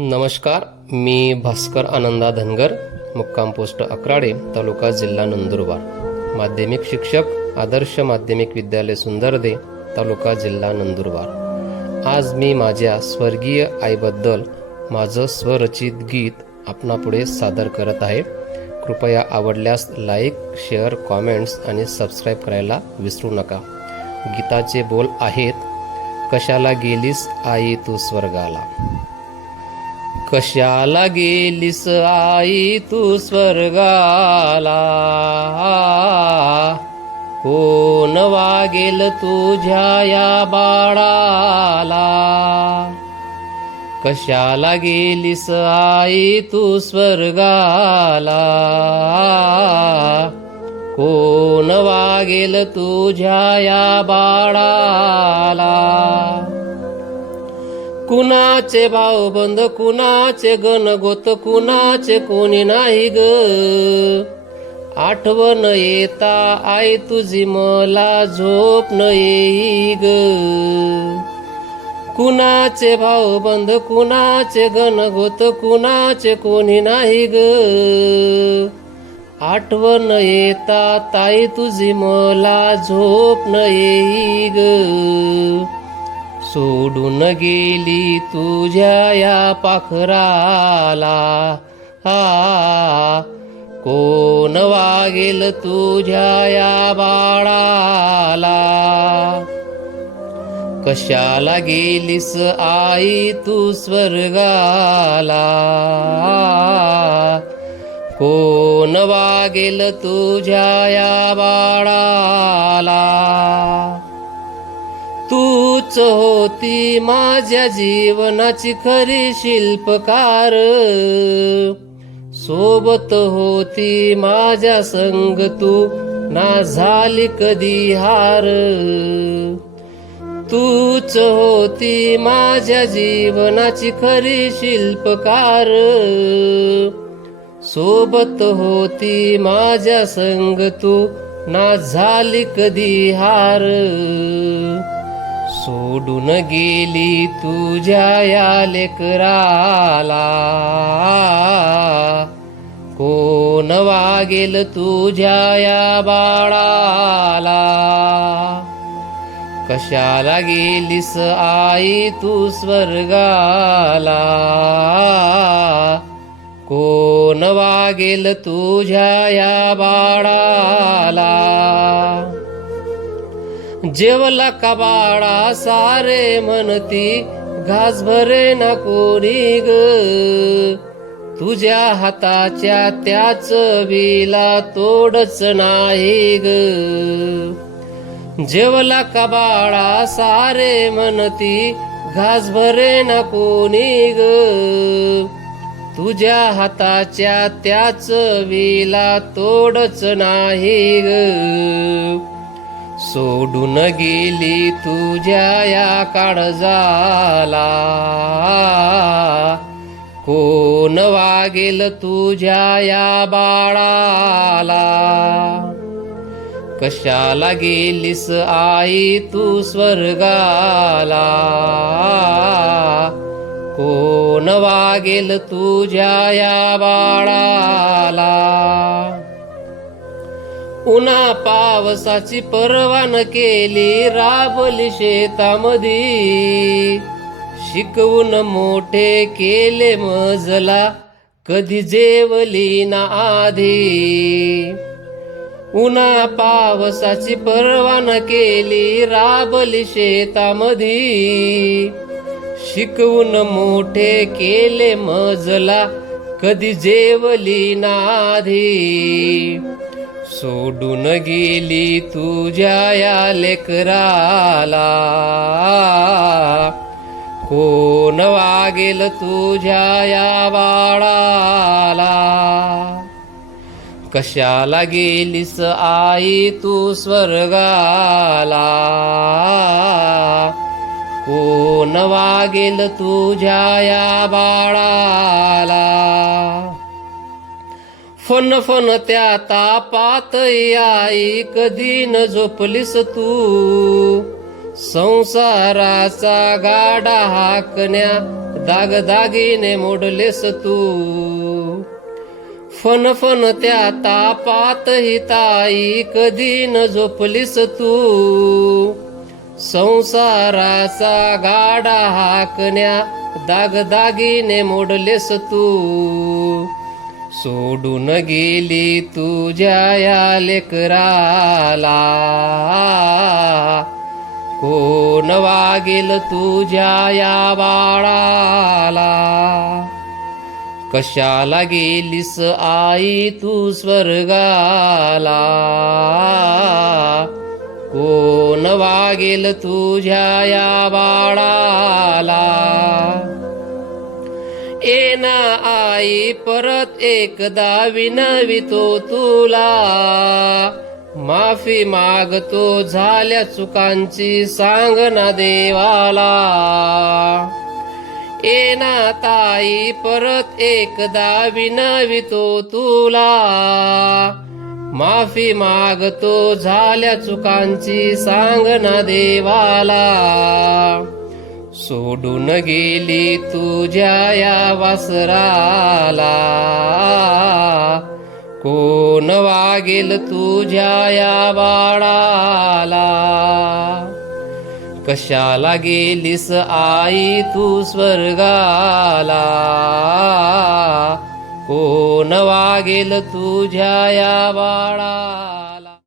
नमस्कार मी भास्कर आनंदा धनगर मुक्काम पोस्ट अकराडे तालुका जिल्हा नंदुरबार. माध्यमिक शिक्षक आदर्श माध्यमिक विद्यालय सुंदरदे तालुका जिल्हा नंदुरबार. आज मी माझ्या स्वर्गीय आईबद्दल माझं स्वरचित गीत आपणापुढे सादर करत आहे. कृपया आवडल्यास लाईक शेअर कॉमेंट्स आणि सबस्क्राईब करायला विसरू नका. गीताचे बोल आहेत कशाला गेलीस आई तू स्वर्गाला? कशाला गेलीस आई तू स्वर्गाला? कोण वागेल तुझ्या या बाळाला? कशाला गेलीस आई तू स्वर्गाला? कोण वागेल तुझ्या या बाळाला? कुणाचे भाऊबंद कुणाचे गणगोत कुणाचे कोणी नाही ग. आठवण येता आई तुझी मला झोप न येई ग. कुणाचे भाऊबंद कुणाचे गणगोत कुणाचे कोणी नाही ग. आठवण येता ताई तुझी मला झोप न येई ग. सोडून गेली तुझ्या या पाखराला. हा कोण वागेल तुझ्या या बाळाला? कशाला गेलीस आई तू स्वर्गाला? कोण वागेल तुझ्या या बाळाला? तूच होती माझ्या जीवनाची खरी शिल्पकार. सोबत होती माझ्या संग तू ना झाली कधी हार. तूच होती माझ्या जीवनाची खरी शिल्पकार. सोबत होती माझ्या संग तू ना झाली कधी हार. सोडून गेली तुझ्या या लेकराला. कोण वागेल तुझ्या या बाळाला? कशाला गेलीस आई तू स्वर्गाला? कोण वागेल तुझ्या या बाळाला? जेवला कबाडा सारे म्हणती घास भरे ना कोणी ग. तुझ्या हाताच्या त्याच बिला तोडच नाही ग. जेवला कबाळा सारे म्हणती घास भरे ना कोणी ग. तुझ्या हाताच्या त्याच विला तोडच नाही ग. सोडून गेली तुझ्या या काळजाला. कोण वागेल तुझ्या या बाळाला? कशाला गेलीस आई तू स्वर्गाला? कोण वागेल तुझ्या या बाळाला? उन्हा पावसाची परवान केली राबली शेतामधी. शिकवून मोठे केले मजला कधी जेवली ना आधी. उन्हा पावसाची परवान केली राबली शेतामधी. शिकवून मोठे केले मजला कधी जेवली ना आधी. सोडून गेली तुझ्या या लेकराला. कोण वागेल तुझ्या या बाळाला? कशाला गेलीस आई तू स्वर्गाला? कोण वागेल तुझ्या या बाळाला? फन फन त्या तापात आई कधी न झोपलीस तू? संसाराचा गाडा हाकण्या दागदागिने मोडलेस तू. फन फन त्या तापात ही ताई कधी न झोपलीस तू? संसाराचा गाडा हाकण्या दागदागिने मोडलेस तू. सोडून गेली तुझ्या या लेकराला. कोण वागेल तुझ्या या बाळाला? कशाला गेलीस आई तू स्वर्गाला? कोण वागेल तुझ्या या बाळाला? येना आई परत एकदा विनवितो तुला. माफी मागतो झाल्या चुकांची सांग ना देवाला. येना ताई परत एकदा विनवितो तुला. माफी मागतो झाल्या चुकांची सांग ना देवाला. सोडून गेली तुझ्या या वासराला. कोण वागेल तुझ्या या बाळाला? कशाला गेलीस आई तू स्वर्गाला? कोण वागेल तुझ्या या बाळा